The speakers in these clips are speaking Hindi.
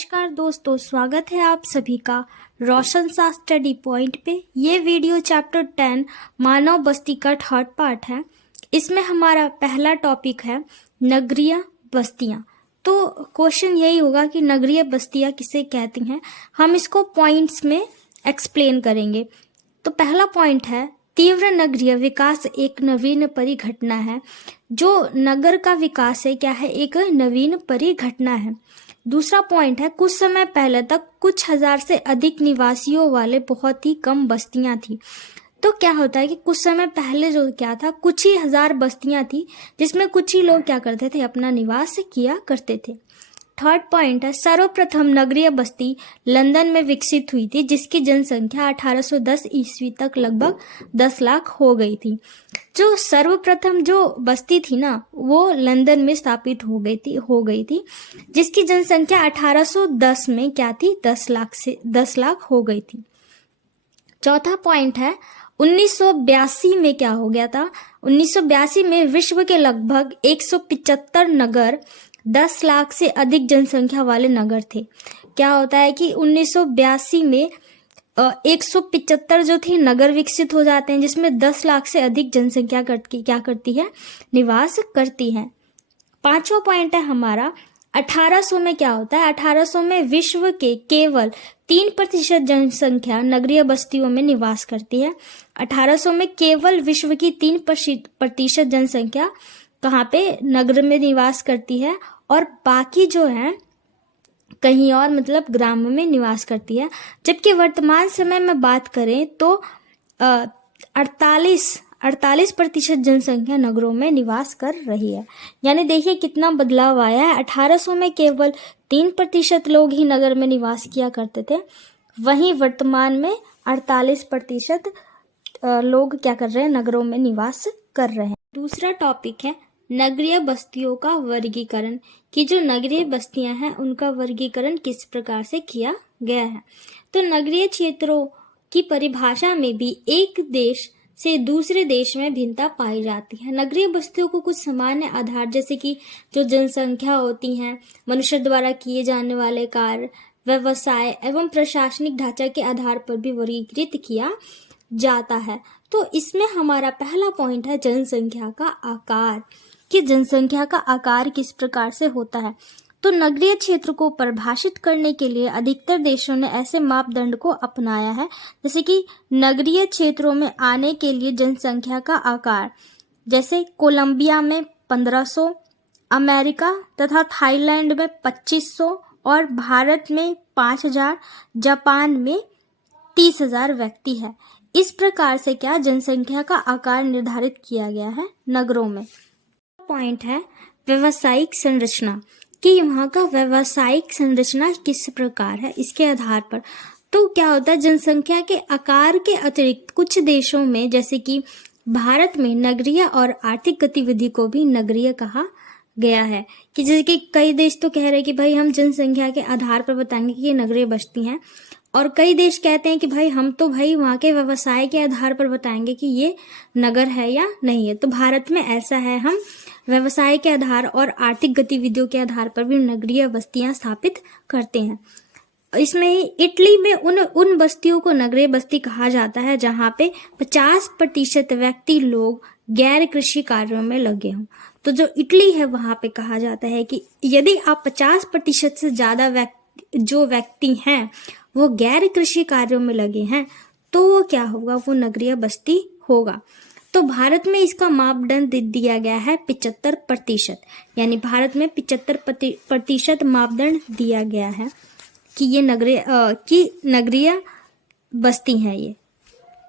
नमस्कार दोस्तों, स्वागत है आप सभी का रोशन सा स्टडी पॉइंट पे। ये वीडियो चैप्टर 10 मानव बस्ती का थर्ड पार्ट है। इसमें हमारा पहला टॉपिक है नगरीय बस्तियां। तो क्वेश्चन यही होगा कि नगरीय बस्तियां किसे कहती हैं। हम इसको पॉइंट्स में एक्सप्लेन करेंगे। तो पहला पॉइंट है तीव्र नगरीय विकास एक नवीन परिघटना है। जो नगर का विकास है क्या है, एक नवीन परिघटना है। दूसरा पॉइंट है कुछ समय पहले तक कुछ हजार से अधिक निवासियों वाले बहुत ही कम बस्तियां थी। तो क्या होता है कि कुछ समय पहले जो क्या था, कुछ ही हजार बस्तियां थी जिसमें कुछ ही लोग क्या करते थे, अपना निवास किया करते थे। थर्ड पॉइंट है सर्वप्रथम नगरीय बस्ती लंदन में विकसित हुई थी जिसकी जनसंख्या 1810 ईस्वी तक लगभग 10 लाख हो गई थी। जो सर्वप्रथम जो बस्ती थी ना, वो लंदन में स्थापित हो गई थी जिसकी जनसंख्या 1810 में क्या थी, 10 लाख हो गई थी। चौथा पॉइंट है 1982 में क्या हो गया था, 1982 में विश्व के लगभग 175 नगर 10 लाख से अधिक जनसंख्या वाले नगर थे। क्या होता है कि 1982 में 175 जो थी नगर विकसित हो जाते हैं जिसमें 10 लाख से अधिक जनसंख्या क्या करती है, निवास करती है। पांचवा पॉइंट है हमारा 1800 में क्या होता है, 1800 में विश्व के केवल 3% जनसंख्या नगरीय बस्तियों में निवास करती है। 1800 में केवल विश्व की 3% जनसंख्या कहाँ पे, नगर में निवास करती है, और बाकी जो है कहीं और मतलब ग्राम में निवास करती है। जबकि वर्तमान समय में बात करें तो 48% जनसंख्या नगरों में निवास कर रही है। यानी देखिए कितना बदलाव आया है। 1800 में केवल 3% लोग ही नगर में निवास किया करते थे, वहीं वर्तमान में 48% लोग क्या कर रहे हैं, नगरों में निवास कर रहे हैं। दूसरा टॉपिक है नगरीय बस्तियों का वर्गीकरण, कि जो नगरीय बस्तियां हैं उनका वर्गीकरण किस प्रकार से किया गया है। तो नगरीय क्षेत्रों की परिभाषा में भी एक देश से दूसरे देश में भिन्नता पाई जाती है। नगरीय बस्तियों को कुछ सामान्य आधार जैसे कि जो जनसंख्या होती है, मनुष्य द्वारा किए जाने वाले कार्य, व्यवसाय एवं प्रशासनिक ढांचा के आधार पर भी वर्गीकृत किया जाता है। तो इसमें हमारा पहला पॉइंट है जनसंख्या का आकार, कि जनसंख्या का आकार किस प्रकार से होता है। तो नगरीय क्षेत्र को परिभाषित करने के लिए अधिकतर देशों ने ऐसे मापदंड को अपनाया है, जैसे कि नगरीय क्षेत्रों में आने के लिए जनसंख्या का आकार, जैसे कोलंबिया में 1500, अमेरिका तथा थाईलैंड में 2500 और भारत में 5000, जापान में 30,000 व्यक्ति है। इस प्रकार से क्या जनसंख्या का आकार निर्धारित किया गया है नगरों में। पॉइंट है व्यवसायिक संरचना, कि वहाँ का व्यवसायिक संरचना किस प्रकार है, इसके आधार पर। तो क्या होता है, जनसंख्या के आकार के अतिरिक्त कुछ देशों में जैसे कि भारत में नगरीय और आर्थिक गतिविधि को भी नगरीय कहा गया है। कि जैसे कि कई देश तो कह रहे हैं कि भाई हम जनसंख्या के आधार पर बताएंगे कि ये नगरीय बस्ती हैं, और कई देश कहते हैं कि भाई हम तो भाई वहाँ के व्यवसाय के आधार पर बताएंगे कि ये नगर है या नहीं है। तो भारत में ऐसा है, हम व्यवसाय के आधार और आर्थिक गतिविधियों के आधार पर भी नगरीय बस्तियां स्थापित करते हैं। इसमें इटली में उन बस्तियों को नगरीय बस्ती कहा जाता है जहां पे 50% व्यक्ति लोग गैर कृषि कार्यों में लगे हों। तो जो इटली है वहां पे कहा जाता है कि यदि आप 50% से ज्यादा जो व्यक्ति हैं वो गैर कृषि कार्यों में लगे हैं तो वो क्या होगा, वो नगरीय बस्ती होगा। तो भारत में इसका मापदंड दिया गया है 75%, यानी भारत में 75% मापदंड दिया गया है कि ये नगरीय बस्ती है ये।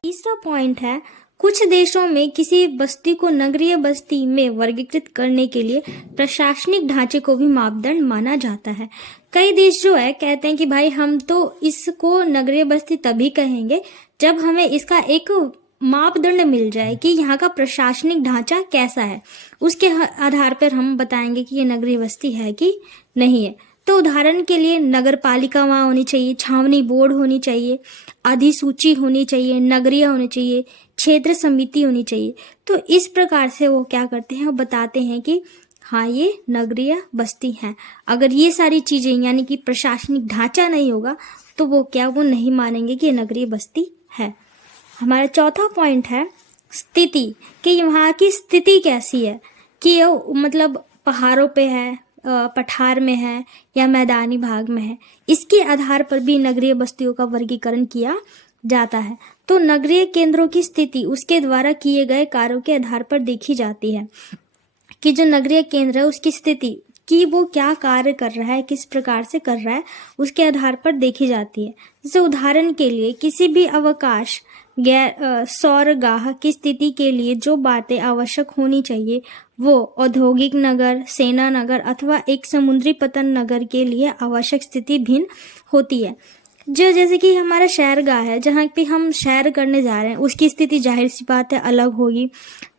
तीसरा पॉइंट है कुछ देशों में किसी बस्ती को नगरीय बस्ती में वर्गीकृत करने के लिए प्रशासनिक ढांचे को भी मापदंड माना जाता है। कई देश जो है कहते हैं कि भाई हम तो इसको नगरीय बस्ती तभी कहेंगे जब हमें इसका एक मापदंड मिल जाए कि यहाँ का प्रशासनिक ढांचा कैसा है, उसके आधार पर हम बताएंगे कि ये नगरीय बस्ती है कि नहीं है। तो उदाहरण के लिए नगर पालिका वहाँ होनी चाहिए, छावनी बोर्ड होनी चाहिए, अधिसूची होनी चाहिए, नगरीय होनी चाहिए, क्षेत्र समिति होनी चाहिए। तो इस प्रकार से वो क्या करते हैं, वो बताते हैं कि हाँ ये नगरीय बस्ती हैं। अगर ये सारी चीज़ें यानी कि प्रशासनिक ढांचा नहीं होगा तो वो नहीं मानेंगे कि ये नगरीय बस्ती है। हमारा चौथा पॉइंट है स्थिति, कि वहाँ की स्थिति कैसी है, कि ये मतलब पहाड़ों पे है, पठार में है या मैदानी भाग में है। इसके आधार पर भी नगरीय बस्तियों का वर्गीकरण किया जाता है। तो नगरीय केंद्रों की स्थिति उसके द्वारा किए गए कार्यों के आधार पर देखी जाती है कि जो नगरीय केंद्र है उसकी स्थिति कि वो क्या कार्य कर रहा है, किस प्रकार से कर रहा है, उसके आधार पर देखी जाती है। जैसे उदाहरण के लिए किसी भी अवकाश सौरगाह की स्थिति के लिए जो बातें आवश्यक होनी चाहिए वो औद्योगिक नगर, सेना नगर अथवा एक समुद्री पतन नगर के लिए आवश्यक स्थिति भिन्न होती है। जो जैसे कि हमारा शहरगाह है जहाँ पे हम सैर करने जा रहे हैं, उसकी स्थिति जाहिर सी बात है अलग होगी।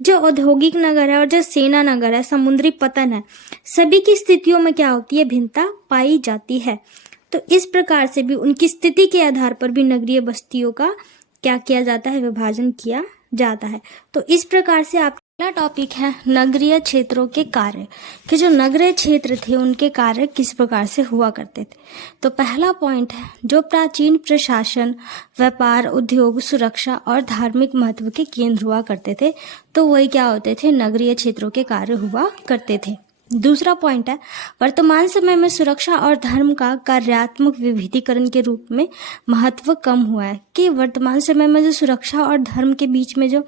जो औद्योगिक नगर है और जो सेना नगर है, समुद्री पतन है, सभी की स्थितियों में क्या होती है, भिन्नता पाई जाती है। तो इस प्रकार से भी उनकी स्थिति के आधार पर भी नगरीय बस्तियों का क्या किया जाता है, विभाजन किया जाता है। तो इस प्रकार से आप अगला टॉपिक है नगरीय क्षेत्रों के कार्य, कि जो नगरीय क्षेत्र थे उनके कार्य किस प्रकार से हुआ करते थे। तो पहला पॉइंट है जो प्राचीन प्रशासन, व्यापार, उद्योग, सुरक्षा और धार्मिक महत्व के केंद्र हुआ करते थे, तो वही क्या होते थे, नगरीय क्षेत्रों के कार्य हुआ करते थे। दूसरा पॉइंट है वर्तमान समय में सुरक्षा और धर्म का कार्यात्मक विभेदीकरण के रूप में महत्व कम हुआ है, कि वर्तमान समय में जो सुरक्षा और धर्म के बीच में जो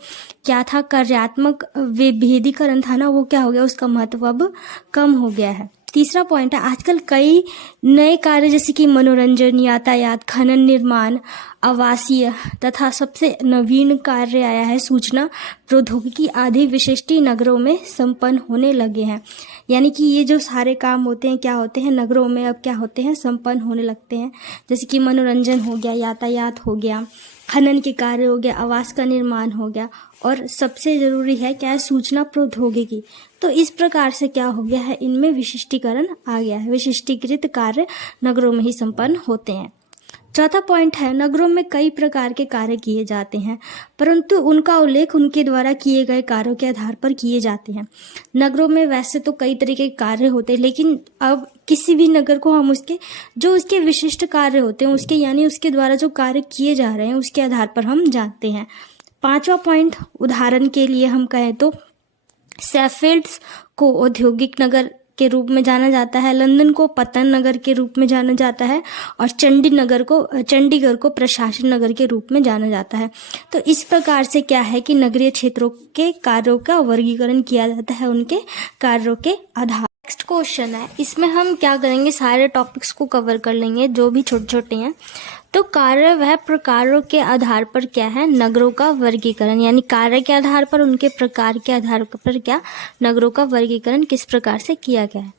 क्या था, कार्यात्मक विभेदीकरण था ना, वो क्या हो गया, उसका महत्व अब कम हो गया है। तीसरा पॉइंट है आजकल कई नए कार्य जैसे कि मनोरंजन, यातायात, खनन, निर्माण, आवासीय तथा सबसे नवीन कार्य आया है सूचना प्रौद्योगिकी आदि विशिष्टि नगरों में संपन्न होने लगे हैं। यानी कि ये जो सारे काम होते हैं क्या होते हैं, नगरों में अब क्या होते हैं, संपन्न होने लगते हैं। जैसे कि मनोरंजन हो गया, यातायात हो गया, खनन के कार्य हो गया, आवास का निर्माण हो गया, और सबसे जरूरी है क्या है, सूचना प्रौद्योगिकी। तो इस प्रकार से क्या हो गया है, इनमें विशिष्टीकरण आ गया है, विशिष्टीकृत कार्य नगरों में ही संपन्न होते हैं। चौथा पॉइंट है नगरों में कई प्रकार के कार्य किए जाते हैं, परंतु उनका उल्लेख उनके द्वारा किए गए कार्यों के आधार पर किए जाते हैं। नगरों में वैसे तो कई तरीके के कार्य होते हैं, लेकिन अब किसी भी नगर को हम उसके विशिष्ट कार्य होते हैं, उसके यानी उसके द्वारा जो कार्य किए जा रहे हैं उसके आधार पर हम जानते हैं। पांचवा पॉइंट, उदाहरण के लिए हम कहें तो शेफील्ड को औद्योगिक नगर के रूप में जाना जाता है, लंदन को पतन नगर के रूप में जाना जाता है, और चंडीगढ़ को प्रशासन नगर के रूप में जाना जाता है। तो इस प्रकार से क्या है कि नगरीय क्षेत्रों के कार्यों का वर्गीकरण किया जाता है उनके कार्यों के आधार। नेक्स्ट क्वेश्चन है, इसमें हम क्या करेंगे, सारे टॉपिक्स को कवर कर लेंगे जो भी छोटे छोटे हैं। तो कार्य वह प्रकारों के आधार पर क्या है, नगरों का वर्गीकरण, यानी कार्य के आधार पर उनके प्रकार के आधार पर क्या नगरों का वर्गीकरण किस प्रकार से किया गया है।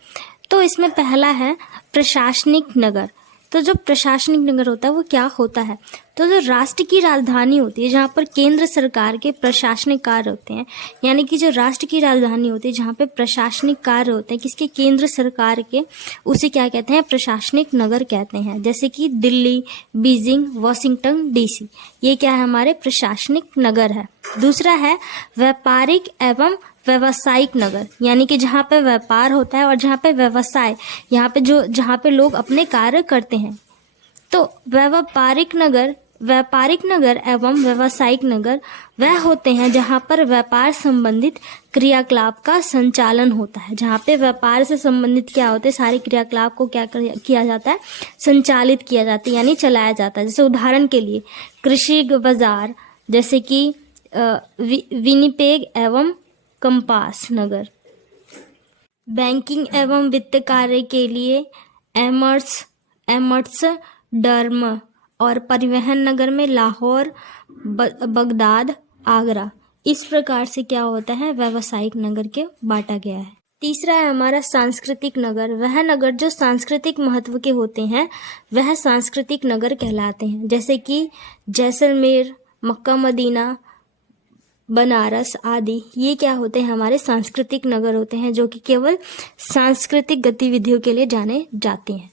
तो इसमें पहला है प्रशासनिक नगर। तो जो प्रशासनिक नगर होता है वो क्या होता है, तो जो राष्ट्र की राजधानी होती है जहाँ पर केंद्र सरकार के प्रशासनिक कार्य होते हैं, यानी कि जो राष्ट्र की राजधानी होती है जहाँ पे प्रशासनिक कार्य होते हैं किसके, केंद्र सरकार के, उसे क्या कहते हैं, प्रशासनिक नगर कहते हैं। जैसे कि दिल्ली, बीजिंग, वॉशिंगटन डीसी, ये क्या है, हमारे प्रशासनिक नगर है। दूसरा है व्यापारिक एवं व्यवसायिक नगर, यानी कि जहाँ पे व्यापार होता है और जहाँ पे व्यवसाय, जहाँ पे लोग अपने कार्य करते हैं। तो व्यापारिक नगर एवं व्यवसायिक नगर वह होते हैं जहाँ पर व्यापार संबंधित क्रियाकलाप का संचालन होता है, जहाँ पे व्यापार से संबंधित क्या होते हैं, सारे क्रियाकलाप को क्या किया जाता है, संचालित किया जाता है, यानी चलाया जाता है। जैसे उदाहरण के लिए कृषि बाजार, जैसे कि विनिपेग एवं कंपास नगर। बैंकिंग एवं वित्त कार्य के लिए एमर्सडर्म, और परिवहन नगर में लाहौर, बगदाद, आगरा। इस प्रकार से क्या होता है, व्यावसायिक नगर के बांटा गया है। तीसरा है हमारा सांस्कृतिक नगर। वह नगर जो सांस्कृतिक महत्व के होते हैं वह सांस्कृतिक नगर कहलाते हैं, जैसे कि जैसलमेर, मक्का मदीना, बनारस आदि। ये क्या होते हैं, हमारे सांस्कृतिक नगर होते हैं जो कि केवल सांस्कृतिक गतिविधियों के लिए जाने जाते हैं।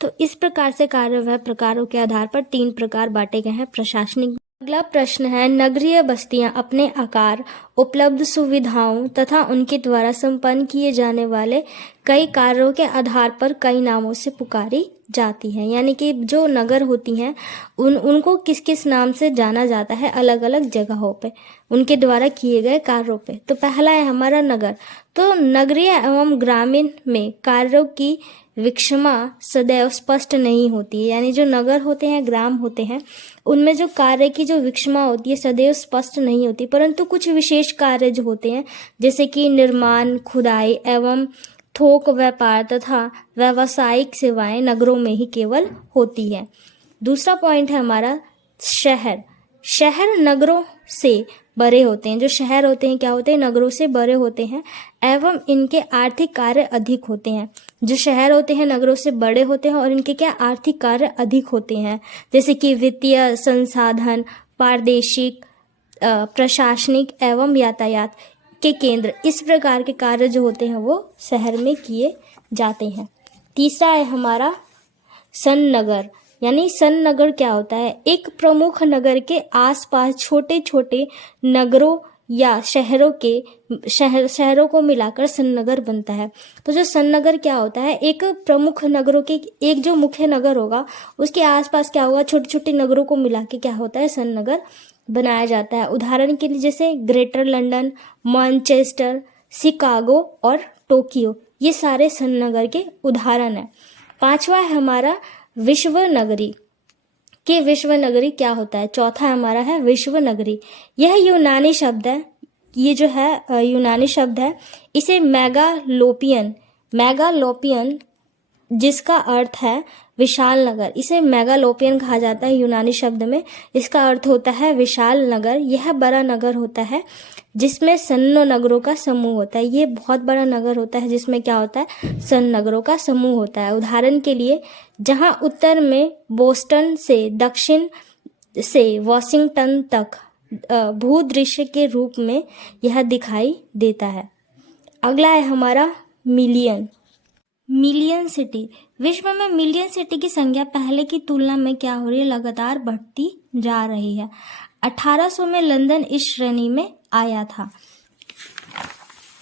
तो इस प्रकार से कार्य वह प्रकारों के आधार पर 3 प्रकार बांटे गए हैं प्रशासनिक। अगला प्रश्न है नगरीय बस्तियां अपने आकार उपलब्ध सुविधाओं तथा उनके द्वारा संपन्न किए जाने वाले कई कार्यों के आधार पर कई नामों से पुकारी जाती है। यानी कि जो नगर होती हैं उनको किस किस नाम से जाना जाता है अलग अलग जगहों पे, उनके द्वारा किए गए कार्यों पे। तो पहला है हमारा नगर। तो नगरीय एवं ग्रामीण में कार्यों की विषमा सदैव स्पष्ट नहीं होती है। यानी जो नगर होते हैं, ग्राम होते हैं, उनमें जो कार्य की जो विषमा होती है सदैव स्पष्ट नहीं होती, परंतु कुछ विशेष कार्य जो होते हैं जैसे कि निर्माण, खुदाई एवं थोक व्यापार तथा व्यावसायिक सेवाएं नगरों में ही केवल होती है। दूसरा पॉइंट है हमारा शहर। शहर नगरों से बड़े होते हैं। जो शहर होते हैं क्या होते हैं, नगरों से बड़े होते हैं एवं इनके आर्थिक कार्य अधिक होते हैं। जो शहर होते हैं नगरों से बड़े होते हैं और इनके क्या आर्थिक कार्य अधिक होते हैं, जैसे कि वित्तीय संसाधन, प्रादेशिक, प्रशासनिक एवं यातायात के केंद्र, इस प्रकार के कार्य जो होते हैं वो शहर में किए जाते हैं। तीसरा है हमारा सन्नगर। यानी सन्नगर क्या होता है, एक प्रमुख नगर के आसपास छोटे छोटे नगरों या शहरों को मिलाकर सन्नगर बनता है। तो जो सन्नगर क्या होता है, एक प्रमुख नगरों के एक जो मुख्य नगर होगा उसके आसपास क्या होगा, छोटे छोटे नगरों को मिला के क्या होता है, सन्नगर बनाया जाता है। उदाहरण के लिए जैसे ग्रेटर लंदन, मैनचेस्टर, शिकागो और टोक्यो, ये सारे सन्नगर के उदाहरण हैं। पांचवा है हमारा विश्व नगरी। कि विश्व नगरी क्या होता है। चौथा हमारा है विश्व नगरी। यह यूनानी शब्द है, ये जो है यूनानी शब्द है। इसे मेगालोपियन जिसका अर्थ है विशाल नगर, इसे मेगालोपियन कहा जाता है यूनानी शब्द में। इसका अर्थ होता है विशाल नगर। यह बड़ा नगर होता है जिसमें सन्नो नगरों का समूह होता है। ये बहुत बड़ा नगर होता है जिसमें क्या होता है, सन्न नगरों का समूह होता है। उदाहरण के लिए जहां उत्तर में बोस्टन से दक्षिण से वॉशिंगटन तक भूदृश्य के रूप में यह दिखाई देता है। अगला है हमारा मिलियन सिटी। विश्व में मिलियन सिटी की संख्या पहले की तुलना में क्या हो रही है, लगातार बढ़ती जा रही है। 1800 में लंदन इस श्रेणी में आया था।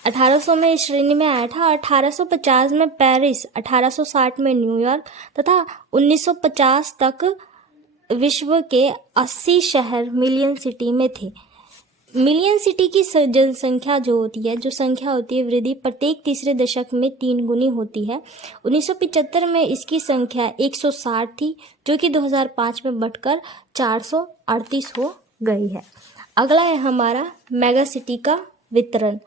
1800 में इस श्रेणी में आया था। 1850 में पेरिस, 1860 में न्यूयॉर्क तथा 1950 तक विश्व के 80 शहर मिलियन सिटी में थे। मिलियन सिटी की जनसंख्या जो होती है, वृद्धि प्रत्येक तीसरे दशक में 3 गुनी होती है। 1975 में इसकी संख्या 160 थी, जो कि 2005 में बढ़कर 438 हो गई है। अगला है हमारा मेगा सिटी का वितरण।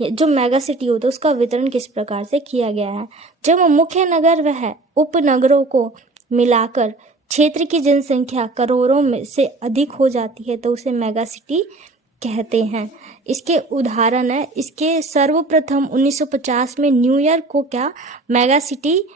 जो मेगा सिटी होता है उसका वितरण किस प्रकार से किया गया है। जब मुख्य नगर वह उपनगरों को मिलाकर क्षेत्र की जनसंख्या करोड़ों में से अधिक हो जाती है तो उसे मेगा सिटी कहते हैं। इसके उदाहरण है, इसके सर्वप्रथम 1950 में न्यूयॉर्क को क्या मेगा सिटी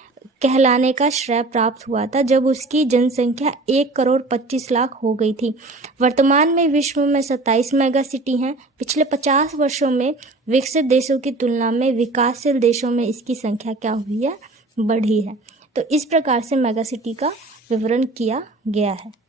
कहलाने का श्रेय प्राप्त हुआ था, जब उसकी जनसंख्या 1,25,00,000 हो गई थी। वर्तमान में विश्व में 27 मेगा सिटी हैं। पिछले 50 वर्षों में विकसित देशों की तुलना में विकासशील देशों में इसकी संख्या क्या हुई है, बढ़ी है। तो इस प्रकार से मेगा सिटी का विवरण किया गया है।